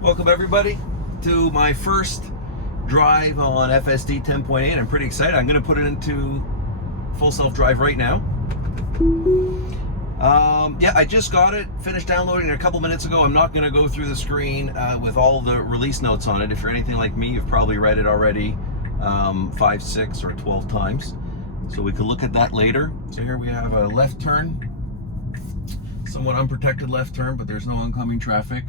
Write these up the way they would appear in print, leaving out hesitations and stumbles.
Welcome everybody to my first drive on FSD 10.8. I'm pretty excited. I'm going to put it into full self-drive right now. Yeah, I just got it, finished downloading it a couple minutes ago. I'm not going to go through the screen with all the release notes on it. If you're anything like me, you've probably read it already 5, 6, or 12 times. So we can look at that later. So here we have a left turn, somewhat unprotected left turn, but there's no oncoming traffic.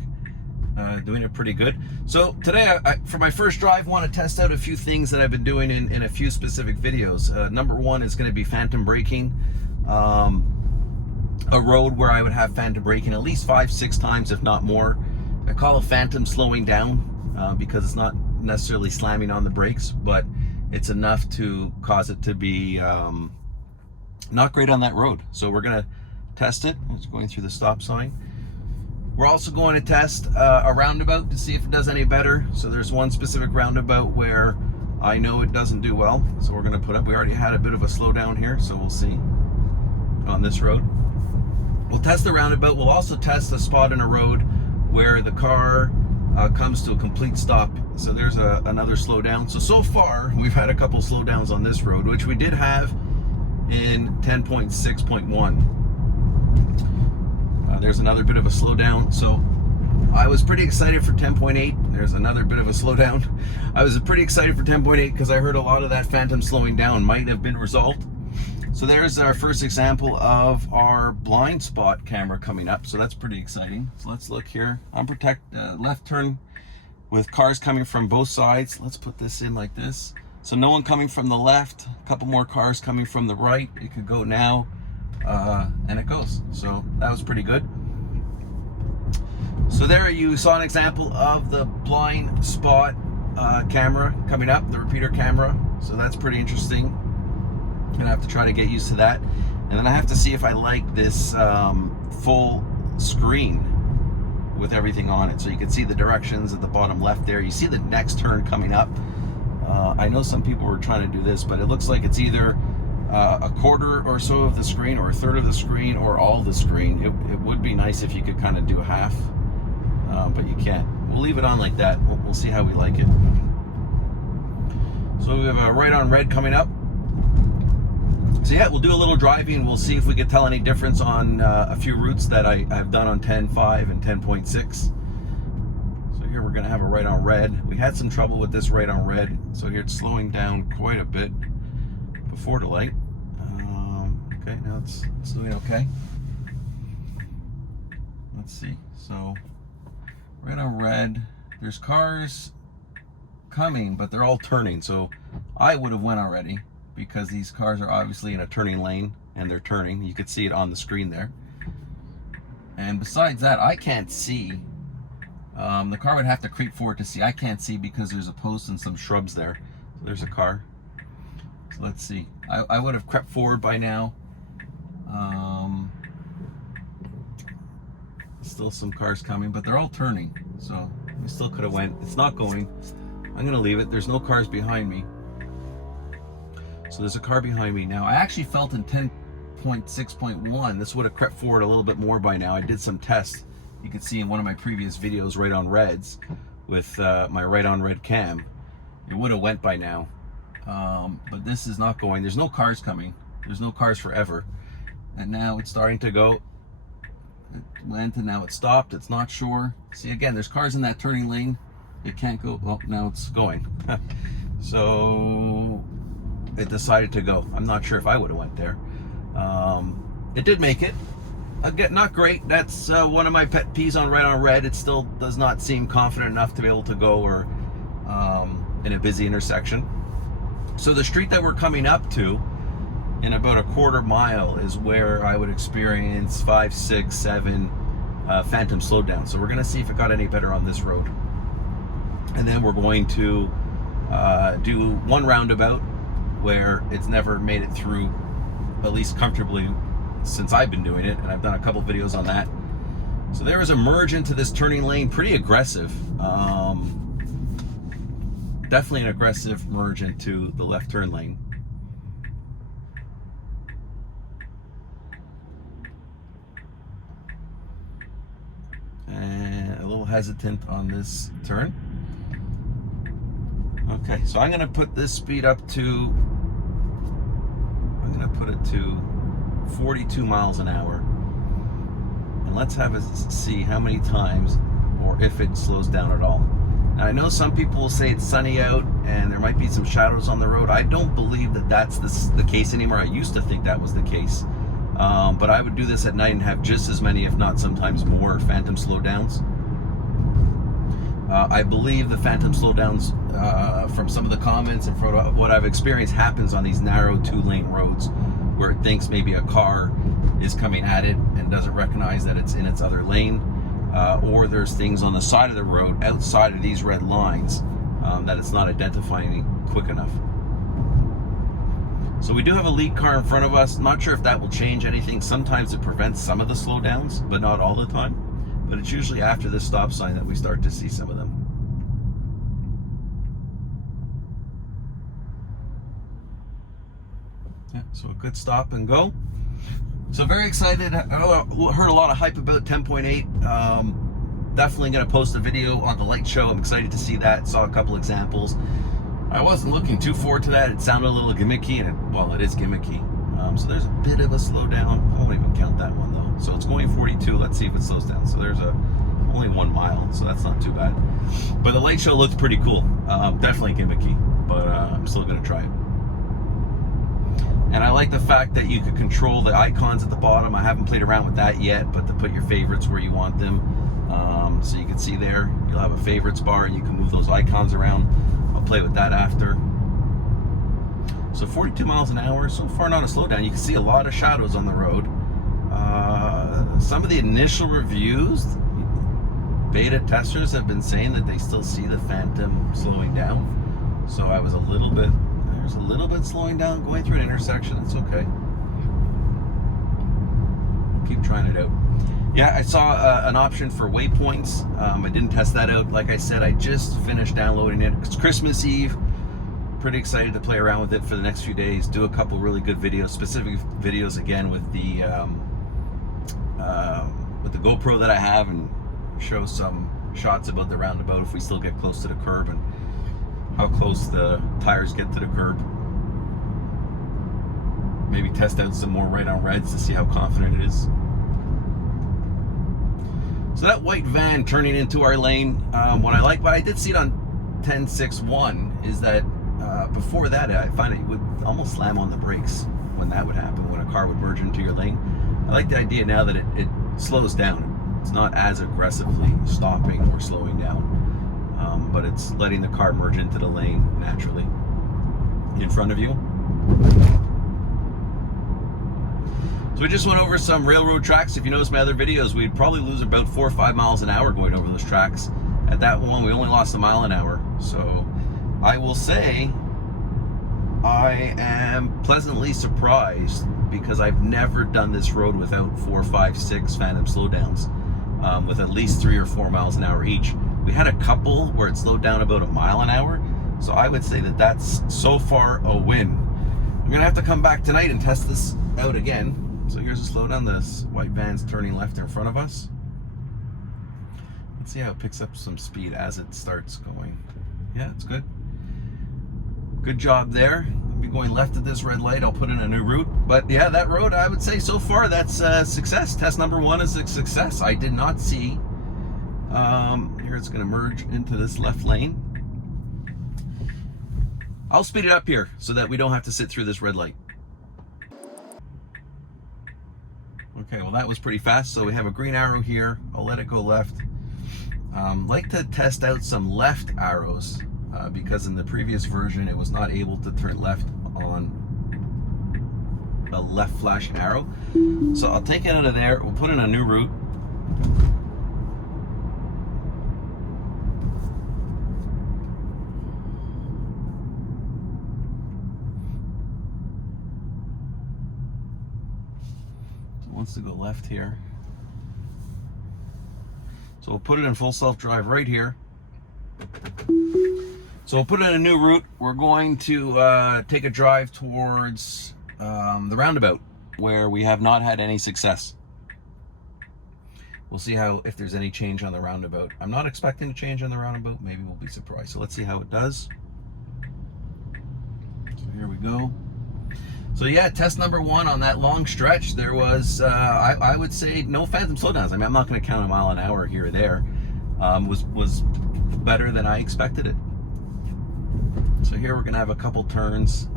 Doing it pretty good. So today, for my first drive, I want to test out a few things that I've been doing in a few specific videos. Number one is going to be phantom braking. A road where I would have phantom braking at least 5, 6 times, if not more. I call it phantom slowing down because it's not necessarily slamming on the brakes, but it's enough to cause it to be not great on that road. So we're going to test it. It's going through the stop sign. We're also going to test a roundabout to see if it does any better. So there's one specific roundabout where I know it doesn't do well. So we're going to put up, we already had a bit of a slowdown here, so we'll see on this road. We'll test the roundabout. We'll also test a spot in a road where the car comes to a complete stop. So there's another slowdown. So far, we've had a couple slowdowns on this road, which we did have in 10.6.1. There's another bit of a slowdown. So I was pretty excited for 10.8. There's another bit of a slowdown. I was pretty excited for 10.8 because I heard a lot of that phantom slowing down might have been resolved. So there's our first example of our blind spot camera coming up. So that's pretty exciting. So let's look here. Left turn with cars coming from both sides. Let's put this in like this. So no one coming from the left, a couple more cars coming from the right. It could go now. And it goes. So that was pretty good. So there you saw an example of the blind spot camera coming up, the repeater camera. So that's pretty interesting. And I have to try to get used to that. And then I have to see if I like this full screen with everything on it. So you can see the directions at the bottom left there. You see the next turn coming up. I know some people were trying to do this, but it looks like it's either a quarter or so of the screen, or a third of the screen, or all the screen. It would be nice if you could kind of do half, but you can't. We'll leave it on like that. We'll see how we like it. So we have a right on red coming up. So yeah, we'll do a little driving. We'll see if we can tell any difference on a few routes that I've done on 10.5 and 10.6. So here we're gonna have a right on red. We had some trouble with this right on red. So here it's slowing down quite a bit before the light. Okay, now it's doing okay. Let's see. So right on red, there's cars coming, but they're all turning. So I would have went already because these cars are obviously in a turning lane and they're turning. You could see it on the screen there. And besides that, I can't see. The car would have to creep forward to see. I can't see because there's a post and some shrubs there. So there's a car. So let's see. I would have crept forward by now. Still some cars coming, but they're all turning. So we still could have went. It's not going. I'm gonna leave it. There's no cars behind me. So there's a car behind me now. I actually felt in 10.6.1 this would have crept forward a little bit more by now. I did some tests. You can see in one of my previous videos right on reds with my right on red cam. It would have went by now. But this is not going. There's no cars coming. There's no cars forever. And now it's starting to go. It went and now it stopped. It's not sure. See, again, there's cars in that turning lane. It can't go. Well, now it's going. So it decided to go. I'm not sure if I would have went there. It did make it. Again, not great. That's one of my pet peeves on right on red. It still does not seem confident enough to be able to go or in a busy intersection. So the street that we're coming up to in about a quarter mile is where I would experience 5, 6, 7 phantom slowdown. So we're going to see if it got any better on this road. And then we're going to do one roundabout where it's never made it through, at least comfortably, since I've been doing it. And I've done a couple videos on that. So there is a merge into this turning lane, pretty aggressive. Definitely an aggressive merge into the left turn lane. And a little hesitant on this turn. Okay, so I'm gonna put this speed up to, I'm gonna put it to 42 miles an hour. And let's have us see how many times, or if it slows down at all. Now, I know some people will say it's sunny out and there might be some shadows on the road. I don't believe that that's the case anymore. I used to think that was the case. But I would do this at night and have just as many, if not sometimes more, phantom slowdowns. I believe the phantom slowdowns, from some of the comments and from what I've experienced, happens on these narrow 2-lane roads where it thinks maybe a car is coming at it and doesn't recognize that it's in its other lane. Or there's things on the side of the road outside of these red lines that it's not identifying quick enough. So we do have a lead car in front of us. Not sure if that will change anything. Sometimes it prevents some of the slowdowns, but not all the time. But it's usually after this stop sign that we start to see some of them. Yeah, so a good stop and go. So very excited. I heard a lot of hype about 10.8. Definitely going to post a video on the light show. I'm excited to see that. Saw a couple examples. I wasn't looking too forward to that. It sounded a little gimmicky, and well, it is gimmicky. So there's a bit of a slowdown. I won't even count that one though. So it's going 42. Let's see if it slows down. So there's only 1 mile, so that's not too bad. But the light show looked pretty cool. Definitely gimmicky, but I'm still going to try it. And I like the fact that you could control the icons at the bottom. I haven't played around with that yet, but to put your favorites where you want them. So you can see there, you'll have a favorites bar and you can move those icons around. I'll play with that after. So 42 miles an hour, so far not a slowdown. You can see a lot of shadows on the road. Some of the initial reviews, beta testers have been saying that they still see the phantom slowing down. So I was a little bit slowing down going through an intersection. It's okay. Keep trying it out. Yeah, I saw an option for waypoints. I didn't test that out. Like I said, I just finished downloading it. It's Christmas Eve. Pretty excited to play around with it for the next few days. Do a couple really good videos, specific videos again with the GoPro that I have, and show some shots about the roundabout if we still get close to the curb and how close the tires get to the curb. Maybe test out some more right on reds to see how confident it is. So that white van turning into our lane, what I did see it on 10.6.1 is that before that I find it would almost slam on the brakes when that would happen, when a car would merge into your lane. I like the idea now that it slows down. It's not as aggressively stopping or slowing down, but it's letting the car merge into the lane naturally in front of you. So we just went over some railroad tracks. If you notice my other videos, we'd probably lose about 4 or 5 miles an hour going over those tracks. At that one, we only lost 1 mile an hour. So I will say I am pleasantly surprised, because I've never done this road without 4, 5, 6 phantom slowdowns, with at least 3 or 4 miles an hour each. We had a couple where it slowed down about 1 mile an hour. So I would say that that's so far a win. I'm gonna have to come back tonight and test this out again. So here's a slowdown. This white van's turning left in front of us. Let's see how it picks up some speed as it starts going. Yeah, it's good. Good job there. I'll be going left at this red light. I'll put in a new route. But yeah, that road, I would say so far that's a success. Test number 1 is a success. I did not see. Here it's going to merge into this left lane. I'll speed it up here so that we don't have to sit through this red light. Okay, well that was pretty fast. So we have a green arrow here. I'll let it go left. Like to test out some left arrows because in the previous version it was not able to turn left on a left flashing arrow. So I'll take it out of there. We'll put in a new route. Wants to go left here, so we'll put it in full self-drive right here. So we'll put in a new route. We're going to take a drive towards the roundabout where we have not had any success. we'll see how, if there's any change on the roundabout. I'm not expecting a change on the roundabout. Maybe we'll be surprised. So let's see how it does. So here we go. So yeah, test number 1 on that long stretch, there was, I would say, no phantom slowdowns. I mean, I'm not going to count a mile an hour here or there. Was better than I expected it. So here we're going to have a couple turns,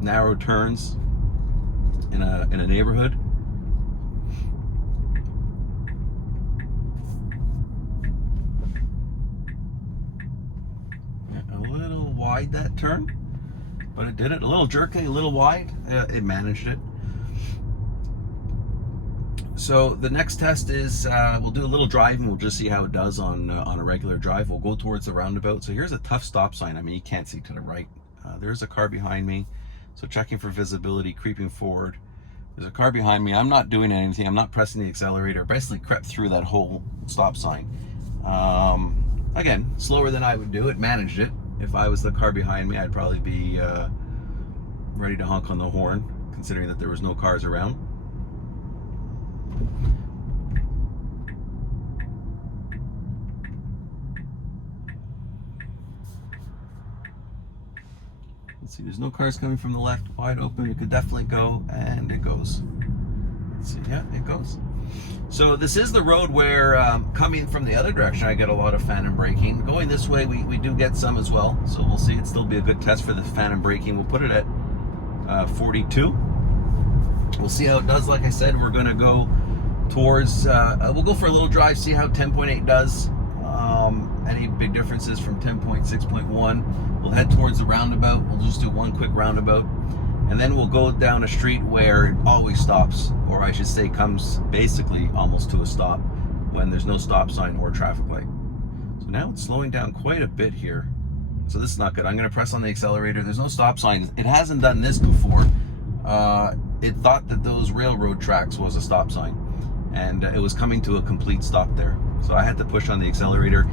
narrow turns in a neighborhood. A little wide that turn, but it did it. A little jerky, a little wide. It managed it. So the next test is we'll do a little drive and we'll just see how it does on a regular drive. We'll go towards the roundabout. So here's a tough stop sign. I mean, you can't see to the right. There's a car behind me. So checking for visibility, creeping forward. There's a car behind me. I'm not doing anything. I'm not pressing the accelerator. Basically crept through that whole stop sign. Again, slower than I would do it. Managed it. If I was the car behind me, I'd probably be ready to honk on the horn, considering that there was no cars around. Let's see, there's no cars coming from the left, wide open. It could definitely go, and it goes. Let's see, yeah, it goes. So this is the road where coming from the other direction, I get a lot of phantom braking. Going this way, we do get some as well. So we'll see. It'll still be a good test for the phantom braking. We'll put it at 42. We'll see how it does. Like I said, we're going to go towards, we'll go for a little drive, see how 10.8 does. Any big differences from 10.6.1. We'll head towards the roundabout. We'll just do one quick roundabout. And then we'll go down a street where it always stops, or I should say comes basically almost to a stop when there's no stop sign or traffic light. So now it's slowing down quite a bit here. So this is not good. I'm going to press on the accelerator. There's no stop sign. It hasn't done this before. It thought that those railroad tracks was a stop sign, and it was coming to a complete stop there. So I had to push on the accelerator.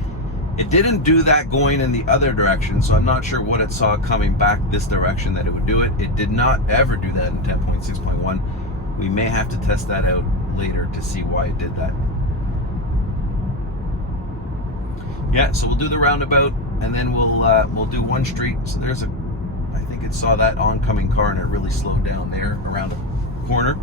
It didn't do that going in the other direction, so I'm not sure what it saw coming back this direction that it would do it. It did not ever do that in 10.6.1. We may have to test that out later to see why it did that. Yeah, so we'll do the roundabout, and then we'll do one street. So there's I think it saw that oncoming car and it really slowed down there around the corner.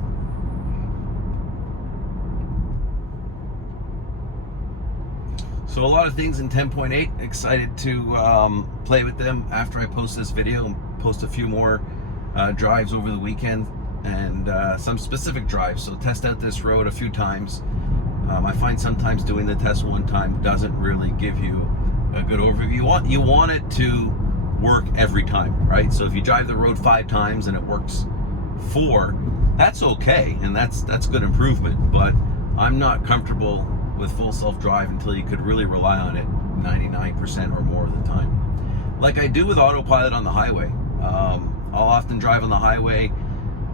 So a lot of things in 10.8, excited to play with them after I post this video and post a few more drives over the weekend and some specific drives. So test out this road a few times. I find sometimes doing the test one time doesn't really give you a good overview. You want it to work every time, right? So if you drive the road 5 times and it works 4, that's okay, and that's good improvement. But I'm not comfortable with full self-drive until you could really rely on it 99% or more of the time. Like I do with autopilot on the highway. I'll often drive on the highway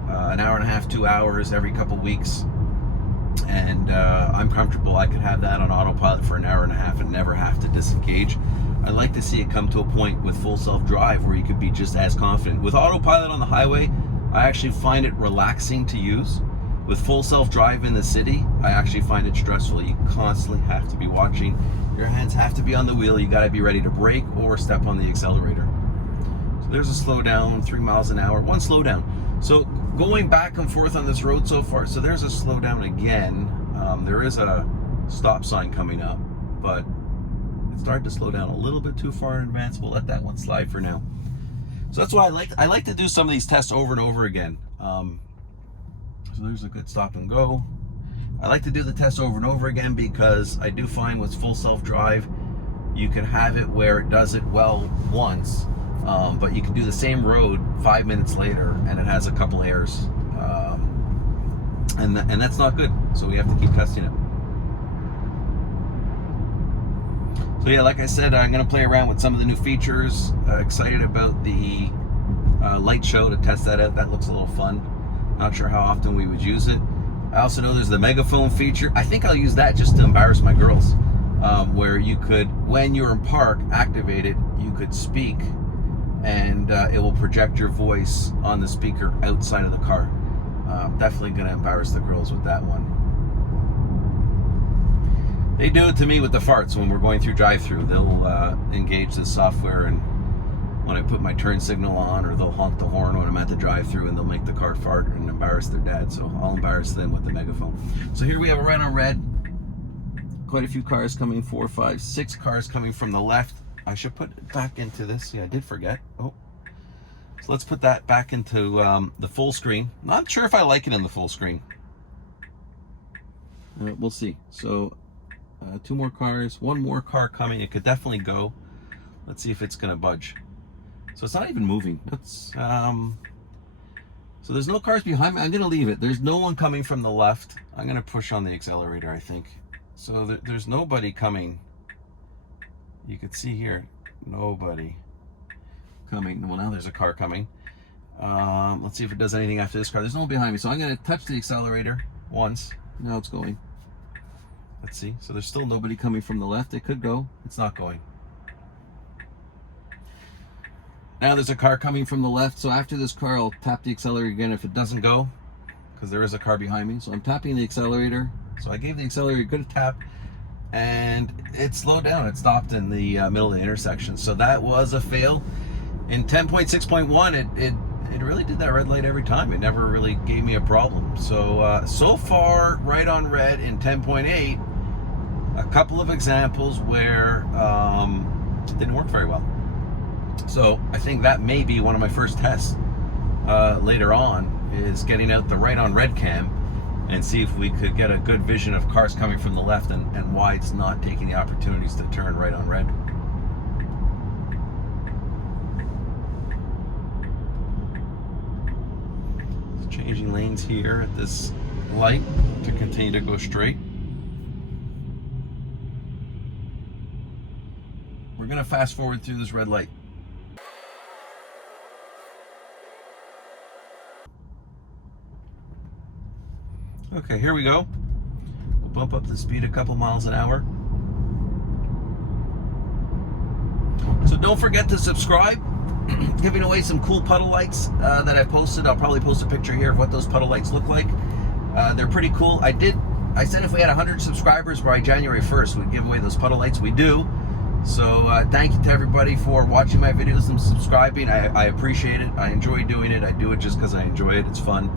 an hour and a half, 2 hours every couple weeks, and I'm comfortable. I could have that on autopilot for an hour and a half and never have to disengage. I like to see it come to a point with full self-drive where you could be just as confident. With autopilot on the highway, I actually find it relaxing to use. With full self-drive in the city, I actually find it stressful. You constantly have to be watching. Your hands have to be on the wheel. You got to be ready to brake or step on the accelerator. So there's a slowdown, 3 miles an hour, one slowdown. So going back and forth on this road so far, so there's a slowdown again. There is a stop sign coming up, but it started to slow down a little bit too far in advance. We'll let that one slide for now. So that's why I like to do some of these tests over and over again. So there's a good stop and go. I like to do the test over and over again because I do find with full self-drive, you can have it where it does it well once, but you can do the same road 5 minutes later and it has a couple errors, and that's not good. So we have to keep testing it. So yeah, like I said, I'm going to play around with some of the new features. Excited about the light show to test that out. That looks a little fun. Not sure how often we would use it. I also know there's the megaphone feature. I think I'll use that just to embarrass my girls, where you could, when you're in park, activate it. You could speak, and it will project your voice on the speaker outside of the car. Definitely going to embarrass the girls with that one. They do it to me with the farts when we're going through drive-through. They'll engage the software, and when I put my turn signal on, or they'll honk the horn when I'm at the drive-through, and they'll make the car fart and embarrass their dad. So I'll embarrass them with the megaphone. So here we have a red on red. Quite a few cars coming, 4, 5, 6 cars coming from the left. I should put it back into this. Yeah, I did forget. Oh, so let's put that back into the full screen. Not sure if I like it in the full screen. We'll see. So 2 more cars, 1 more car coming. It could definitely go. Let's see if it's gonna budge. So it's not even moving. That's so there's no cars behind me. I'm gonna leave it. There's no one coming from the left. I'm gonna push on the accelerator, I think. So there's nobody coming. You could see here, nobody coming. Well, now there's a car coming. Let's see if it does anything after this car. There's no one behind me, so I'm gonna touch the accelerator once. Now it's going. Let's see. So there's still nobody coming from the left. It could go. It's not going. Now there's a car coming from the left. So after this car, I'll tap the accelerator again if it doesn't go, because there is a car behind me. So I'm tapping the accelerator. So I gave the accelerator a good tap, and it slowed down. It stopped in the middle of the intersection. So that was a fail. In 10.6.1, it really did that red light every time. It never really gave me a problem. So so far, right on red in 10.8, a couple of examples where it didn't work very well. So I think that may be one of my first tests later on, is getting out the right on red cam and see if we could get a good vision of cars coming from the left, and why it's not taking the opportunities to turn right on red. Changing lanes here at this light to continue to go straight. We're gonna fast forward through this red light. Okay, here we go. We'll bump up the speed a couple miles an hour. So don't forget to subscribe. Giving away some cool puddle lights that I've posted. I'll probably post a picture here of what those puddle lights look like. They're pretty cool. I said if we had 100 subscribers by January 1st, we'd give away those puddle lights. We do. So thank you to everybody for watching my videos and subscribing. I appreciate it. I enjoy doing it. I do it just because I enjoy it. It's fun.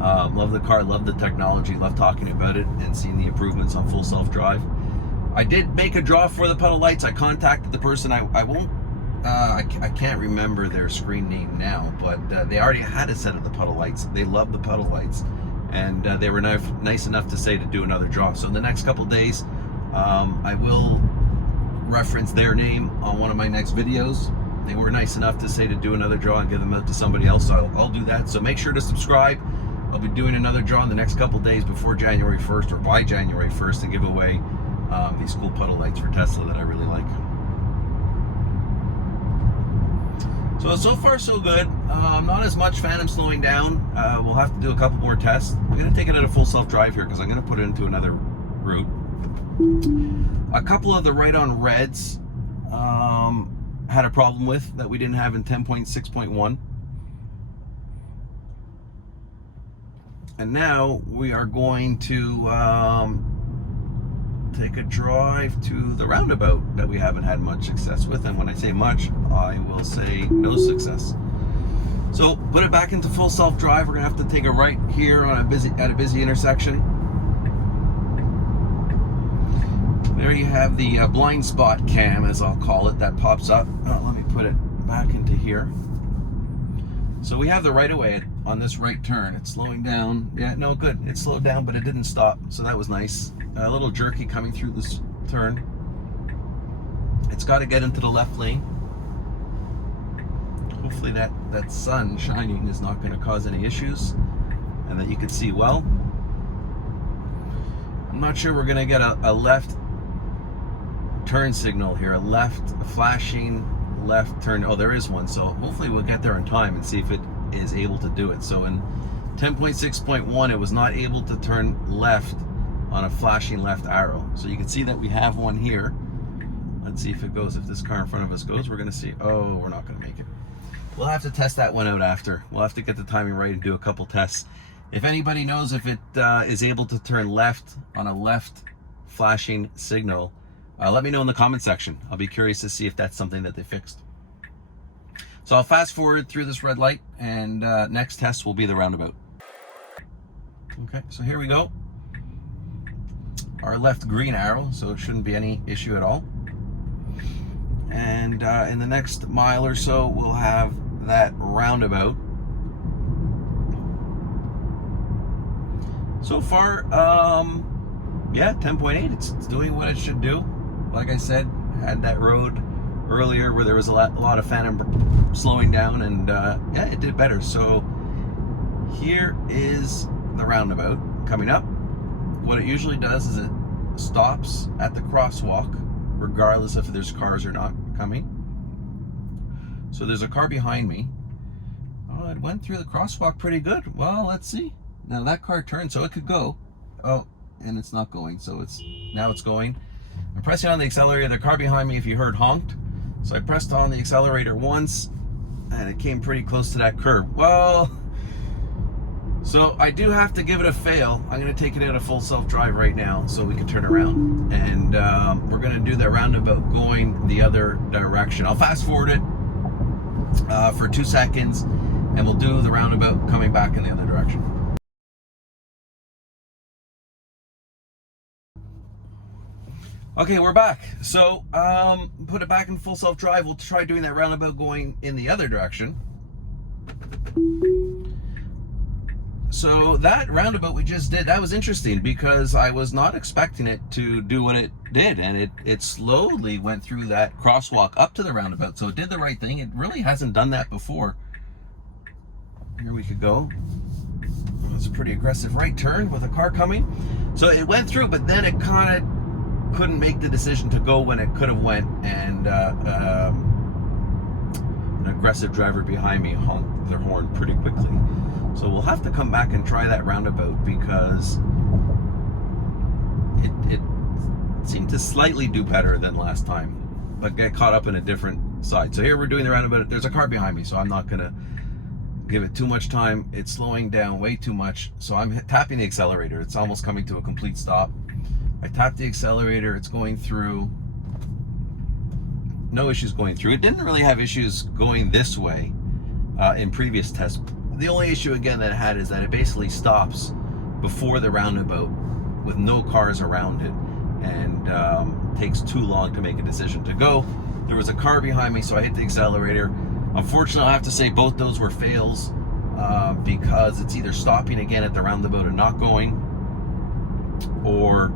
Love the car, love the technology, love talking about it and seeing the improvements on full self-drive. I did make a draw for the puddle lights. I contacted the person. I can't remember their screen name now, but they already had a set of the puddle lights. They love the puddle lights, and they were nice enough to say to do another draw. So in the next couple days, I will reference their name on one of my next videos. They were nice enough to say to do another draw and give them out to somebody else, so I'll do that. So make sure to subscribe. I'll be doing another draw in the next couple days before January 1st, or by January 1st, to give away these cool puddle lights for Tesla that I really like. So far so good. Not as much phantom slowing down. We'll have to do a couple more tests. I'm going to take it at a full self-drive here because I'm going to put it into another route. A couple of the right on reds had a problem with that we didn't have in 10.6.1. And now we are going to take a drive to the roundabout that we haven't had much success with. And when I say much, I will say no success. So put it back into full self-drive. We're gonna have to take a right here on at a busy intersection. There you have the blind spot cam, as I'll call it, that pops up. Let me put it back into here. So we have the right of way on this right turn. It's slowing down. Yeah, no, good. It slowed down, but it didn't stop. So that was nice. A little jerky coming through this turn. It's got to get into the left lane. Hopefully that sun shining is not going to cause any issues and that you can see well. I'm not sure we're going to get a left turn signal here. A flashing left turn. Oh, there is one. So hopefully we'll get there in time and see if it is able to do it. So in 10.6.1, it was not able to turn left on a flashing left arrow. So you can see that we have one here. Let's see if it goes. If this car in front of us goes, we're going to see. Oh, we're not going to make it. We'll have to test that one out after. We'll have to get the timing right and do a couple tests. If anybody knows if it is able to turn left on a left flashing signal, let me know in the comment section. I'll be curious to see if that's something that they fixed. So I'll fast forward through this red light, and next test will be the roundabout. Okay, so here we go. Our left green arrow, so it shouldn't be any issue at all. And in the next mile or so, we'll have that roundabout. So far, yeah, 10.8, it's doing what it should do. Like I said, had that road earlier where there was a lot of phantom slowing down, and yeah, it did better. So here is the roundabout coming up. What it usually does is it stops at the crosswalk regardless if there's cars or not coming. So there's a car behind me. Oh, it went through the crosswalk pretty good. Well, let's see. Now that car turned, so it could go. Oh, and it's not going, so now it's going. I'm pressing on the accelerator. The car behind me, if you heard, honked. So I pressed on the accelerator once, and it came pretty close to that curb. Well, so I do have to give it a fail. I'm going to take it out of full self-drive right now so we can turn around. And we're going to do the roundabout going the other direction. I'll fast forward it for 2 seconds, and we'll do the roundabout coming back in the other direction. Okay, we're back. So put it back in full self-drive. We'll try doing that roundabout going in the other direction. So that roundabout we just did, that was interesting because I was not expecting it to do what it did, and it slowly went through that crosswalk up to the roundabout. So it did the right thing. It really hasn't done that before. Here we could go. It's a pretty aggressive right turn with a car coming. So it went through, but then it kind of couldn't make the decision to go when it could have went, and an aggressive driver behind me honked their horn pretty quickly. So we'll have to come back and try that roundabout because it seemed to slightly do better than last time, but get caught up in a different side. So here we're doing the roundabout. There's a car behind me, so I'm not gonna give it too much time. It's slowing down way too much, so I'm tapping the accelerator. It's almost coming to a complete stop. I tapped the accelerator, it's going through. No issues going through. It didn't really have issues going this way in previous tests. The only issue again that it had is that it basically stops before the roundabout with no cars around it, and takes too long to make a decision to go. There was a car behind me, so I hit the accelerator. Unfortunately, I have to say both those were fails because it's either stopping again at the roundabout and not going, or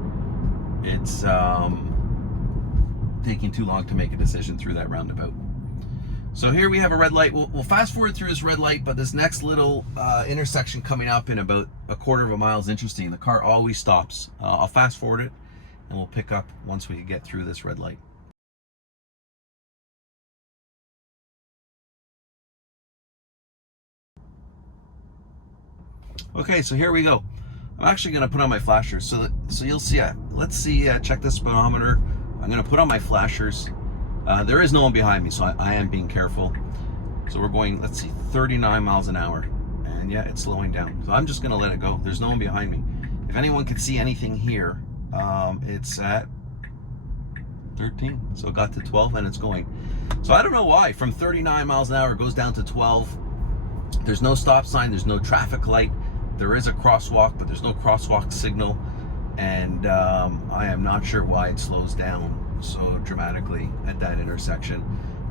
it's taking too long to make a decision through that roundabout. So here we have a red light. We'll fast forward through this red light, but this next little intersection coming up in about a quarter of a mile is interesting. The car always stops. I'll fast forward it, and we'll pick up once we get through this red light. Okay, so here we go. I'm actually going to put on my flashers so you'll see. Let's see. Check the speedometer. I'm going to put on my flashers. There is no one behind me, so I am being careful. So we're going, let's see, 39 miles an hour, and yeah, it's slowing down. So I'm just going to let it go. There's no one behind me. If anyone can see anything here, it's at 13. So it got to 12 and it's going. So I don't know why. From 39 miles an hour it goes down to 12. There's no stop sign. There's no traffic light. There is a crosswalk, but there's no crosswalk signal, and I am not sure why it slows down so dramatically at that intersection.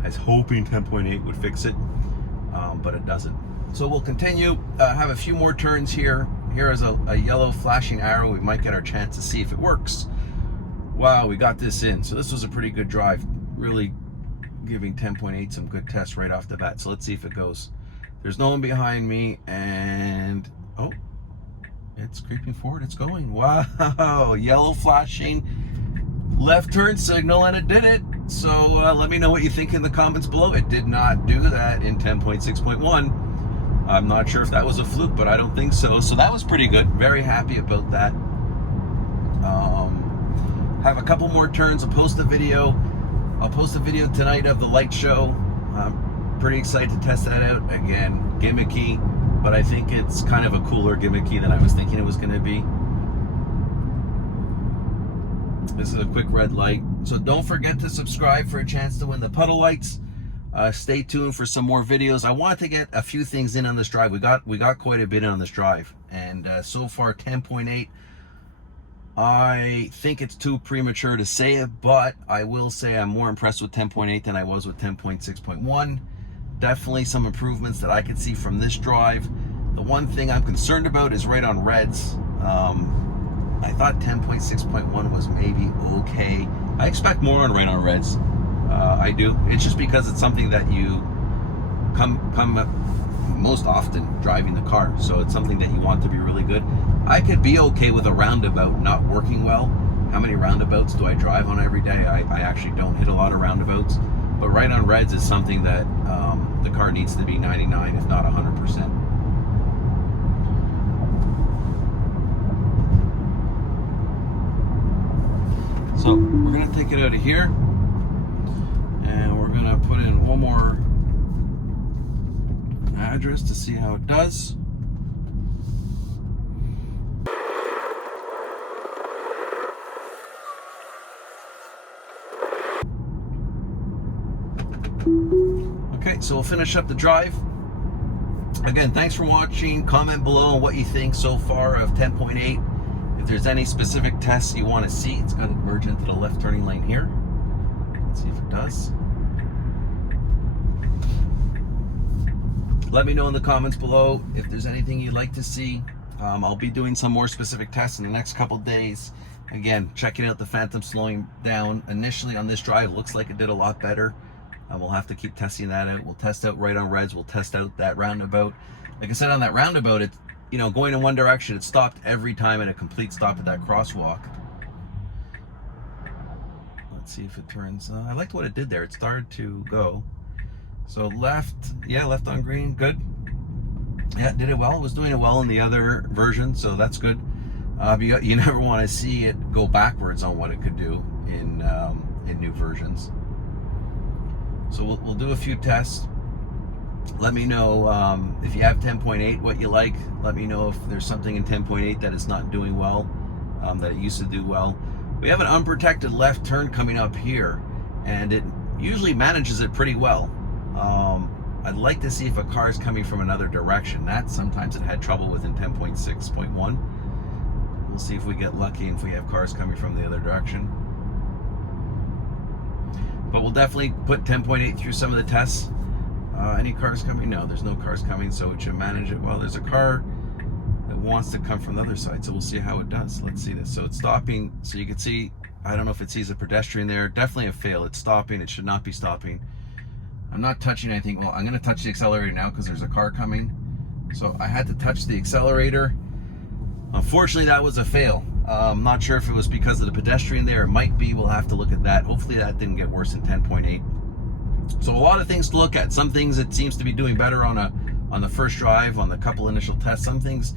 I was hoping 10.8 would fix it, but it doesn't. So we'll continue, have a few more turns here. Here is a yellow flashing arrow. We might get our chance to see if it works. Wow, we got this in. So this was a pretty good drive, really giving 10.8 some good tests right off the bat. So let's see if it goes. There's no one behind me, and oh, it's creeping forward. It's going. Wow, yellow flashing left turn signal, and it did it. So let me know what you think in the comments below. It did not do that in 10.6.1. I'm not sure if that was a fluke, but I don't think so. So that was pretty good. Very happy about that. Have a couple more turns. I'll post a video tonight of the light show. I'm pretty excited to test that out. Again, gimmicky, but I think it's kind of a cooler gimmicky than I was thinking it was going to be. This is a quick red light. So don't forget to subscribe for a chance to win the puddle lights. Stay tuned for some more videos. I wanted to get a few things in on this drive. We got quite a bit on this drive, and so far 10.8. I think it's too premature to say it, but I will say I'm more impressed with 10.8 than I was with 10.6.1. Definitely some improvements that I could see from this drive. The one thing I'm concerned about is right on reds. I thought 10.6.1 was maybe okay. I expect more on right on reds. I do. It's just because it's something that you come most often driving the car, so it's something that you want to be really good. I could be okay with a roundabout not working well. How many roundabouts do I drive on every day? I actually don't hit a lot of roundabouts, but right on reds is something that the car needs to be 99, if not 100%. So we're gonna take it out of here, and we're gonna put in one more address to see how it does. Okay, so we'll finish up the drive. Again, thanks for watching. Comment below on what you think so far of 10.8. If there's any specific tests you want to see. It's going to merge into the left turning lane here. Let's see if it does. Let me know in the comments below if there's anything you'd like to see. I'll be doing some more specific tests in the next couple days. Again, checking out the Phantom slowing down. Initially on this drive, looks like it did a lot better. We'll have to keep testing that out. We'll test out right on reds. We'll test out that roundabout. Like I said, on that roundabout, it, you know, going in one direction, it stopped every time in a complete stop at that crosswalk. Let's see if it turns. I liked what it did there. It started to go. So left, yeah, left on green, good. Yeah, it did it well. It was doing it well in the other version, so that's good. But you never want to see it go backwards on what it could do in new versions. So we'll do a few tests. Let me know if you have 10.8 what you like. Let me know if there's something in 10.8 that is not doing well, that it used to do well. We have an unprotected left turn coming up here, and it usually manages it pretty well. I'd like to see if a car is coming from another direction. That sometimes it had trouble with in 10.6.1. We'll see if we get lucky and if we have cars coming from the other direction. But we'll definitely put 10.8 through some of the tests. Any cars coming? No, there's no cars coming, so it should manage it well. There's a car that wants to come from the other side, so we'll see how it does. Let's see this. So it's stopping, so you can see, I don't know if it sees a pedestrian there. Definitely a fail. It's stopping. It should not be stopping. I'm not touching anything. Well, I'm going to touch the accelerator now because there's a car coming. So I had to touch the accelerator. Unfortunately, that was a fail. I'm not sure if it was because of the pedestrian there. It might be. We'll have to look at that. Hopefully that didn't get worse than 10.8. So a lot of things to look at. Some things it seems to be doing better on the first drive, on the couple initial tests. Some things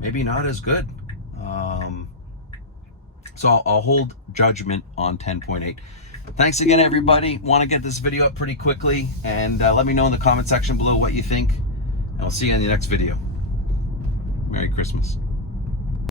maybe not as good. So I'll hold judgment on 10.8. Thanks again, everybody. Want to get this video up pretty quickly, and let me know in the comment section below what you think, and I'll see you in the next video. Merry Christmas.